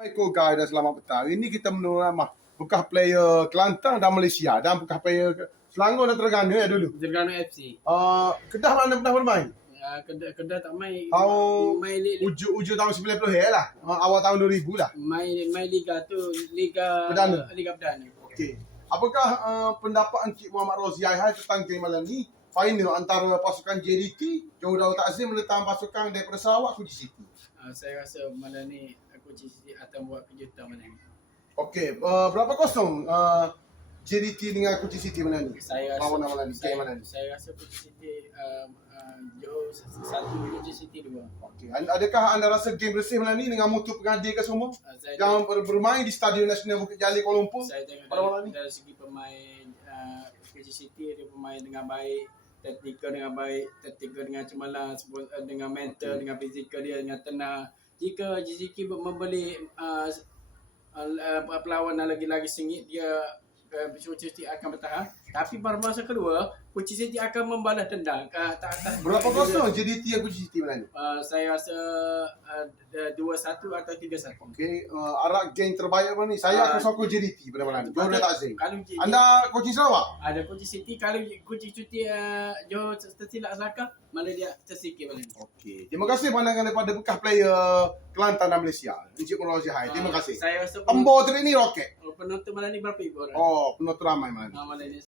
Assalamualaikum guys dan selamat petang. Ini kita menurut bekas player Kelantan dan Malaysia dan bekas player Selangor dan Terengganu ya dulu. Terengganu FC. Kedah mana pernah bermain? Kedah tak main. Tahun ujung tahun 90 lah. Awal tahun 2000 lah. Main liga tu Liga Perdana. Okey. Apakah pendapat Encik Muhammad Roziai tentang game malam ni? Final antara pasukan JDT, Johor Darul Takzim menentang pasukan daripada Sarawak, Kuching City. Saya rasa malam ni Kuching City akan buat kejutan malam ni. Okey, berapa kosong JDT dengan Kuching City malam ni? Saya rasa Kuching City Johor 1, Kuching City 2. Okey, adakah anda rasa game bersih malam ni dengan mutu pengadil ke semua? Yang bermain di Stadion Nasional Bukit Jalil Kuala Lumpur? Saya tengok dari segi pemain Kuching City, dia bermain dengan baik, taktikal dengan baik, taktikal dengan cemerlang, dengan mental, dengan fizikal dia dengan tenang. Jika JCK membeli perlawanan lagi-lagi sengit, dia Kuching City akan bertahan. Tapi pada masa kedua, Kuching City akan membalas dendam ke atas. Berapa kosong JDT dan Kuching City malam ni? Saya rasa 2-1 atau 3-1. Okey, arak geng terbaik malam ni. Saya akan sokong JDT pada malam ni. Johor Darul Takzim. Anda Kuching Sarawak? Ada Kuching City. Kalau Kuching City Johor tersilap selangkah, malah dia tersikit malam ni. Okey. Terima kasih pandangan daripada bekas player Kelantan dan Malaysia, Encik Muhammad Roziai. Terima kasih. Saya rasa Embo tadi ni roket. penonton malam ni berapa ibu orang? Penonton ramai malam ni. Malam ni